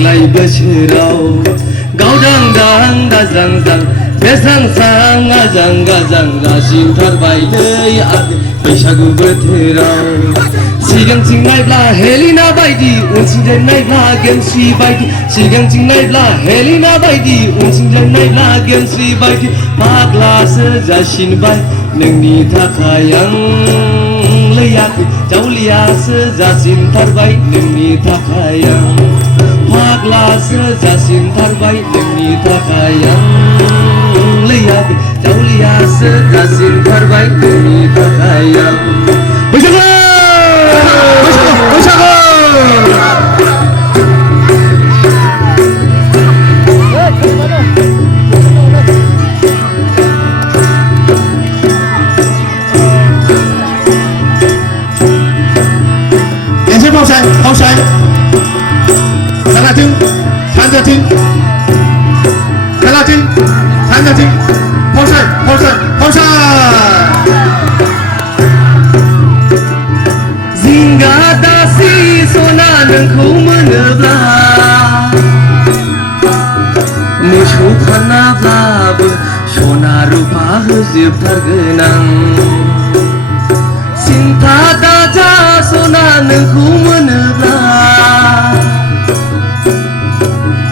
देग्लाय बोसोराव गावदां दां दाजां जां बेसां सां आजां गाजां जासिमथारबायलै आगै बैसागु बोथोराव सिगांथिं नायब्ला हेलिना बायदि उनथिंजाय नायब्ला गेमस्रि बायदि सिगांथिं नायब्ला हेलिना बायदि उनथिंजाय नायब्ला गेमस्रि बायदि फाग्लासो जासिनबाय नोंनि थाखाय आं लैयाखै जावलियासो जासिनथारबाय नोंनि थाखाय आं फाग्लासो जासिनथारबाय नोंनि थाखाय आं लैयाखै जावलियासो जासिनथारबाय नोंनि थाखाय आं बैसागु बैसागु 抛山，抛山，看他听，看着听，看他听，看着听，抛山，抛山，抛山。Zingadasi sona nengkau meneblah, musuh kanablabu sona rupa hezib tergenang. Cinta daja sona nengkau meneblah,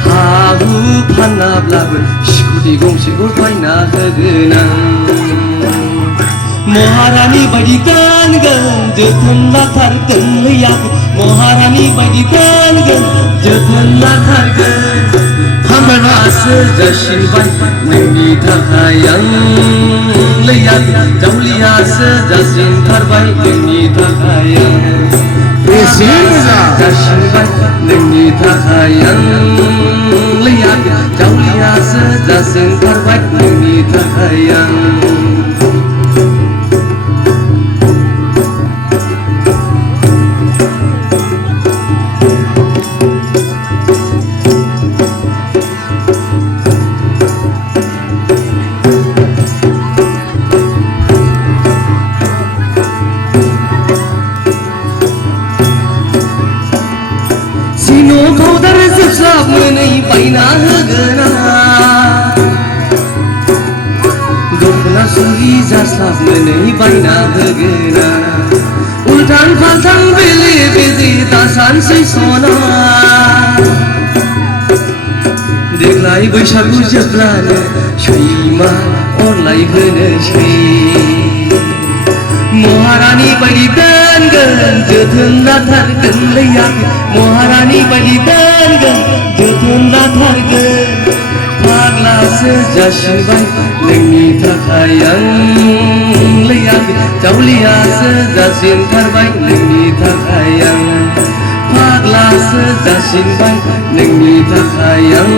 habu panablabu sikudi gongsi gulpaina tergenang. Maharani baidi gangan jothon latarkan leyaki Maharani baidi gangan jothon latarkan Hambana sejasinbai nengni takai yang leyaki Jaulia sejasintarbai nengni takai yang sejasinbai nengni takai yang leyaki Jaulia sejasintarbai nengni takai yang menai baina hegena Dopna suri jaslap menai baina hegena Ultan faltang beli beli tasan si sona Deglai बैसागु जोबब्लानो सैमा अरलाय होनोसै Maharani baidi gangan jothon latarkan leyaki Maharani baidi gangan jothon latarkan Fagla sejasinbai nengni takai yang leyaki Jaulia sejasintarbai nengni takai yang Fagla sejasinbai nengni takai yang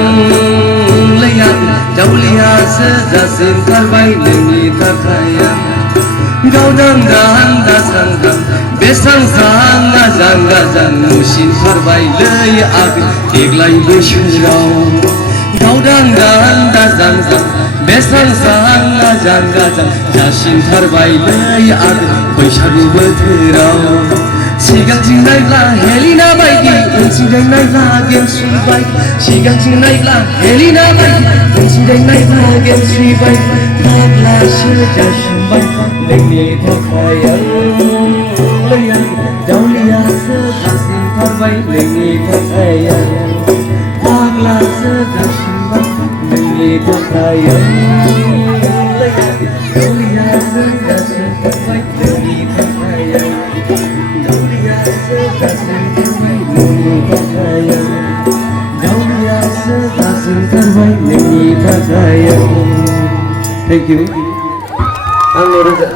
leyaki Jaulia sejasintarbai nengni takai yang Gaudang dan dasang dang besang sang azang azang musim sarbai lei agi deglai bosoraw Gaudang dan dasang dang besang sang azang azang jasin sarbai lei agi बैसागु बोथोराव Sigangting naibla Helina baidi unting naibla Gemsri baidi Sigangting naibla Helina baidi unting naibla Gemsri baidi Fagla sejasinbai nengni takai yang leyaki Jaulia sejasintarbai nengni takai yang Fagla sejasinbai nengni takai yang leyaki Jaulia sejasintarbai nengni takai yang Jaulia sejasintarbai nengni takai yang Jaulia sejasintarbai nengni takai yang Thank you. Ang loro sa